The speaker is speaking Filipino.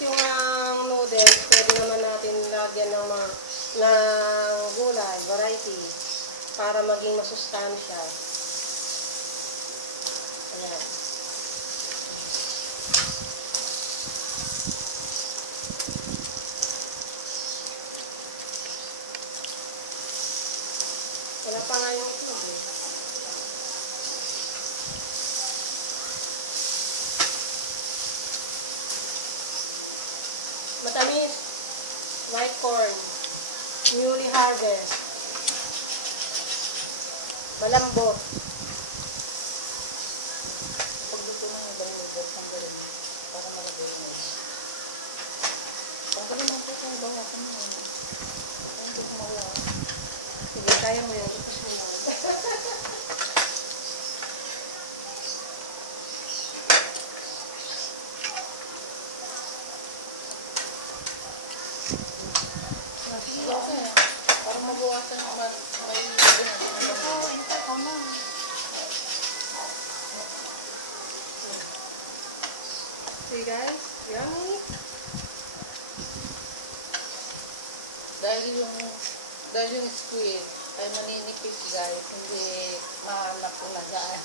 yung noodles, pwede naman natin lagyan ng mga gulay, variety, para maging masustansya. Ayan. Wala pa nga yung itlog eh. Matamis, white corn, newly harvest, malambot. Pagluto na yung ganito, tanggalin mo. Para malagay mo. Tanggalin mo po kung bawasan mo. Hindi ko mawala. Sige, kaya mo yun. Ipos mo na. Okay. Para mabawasan naman. May Ito ko na. See guys, yummy. Dahil yung squid ay maninipis guys, hindi mahanap ko na dyan.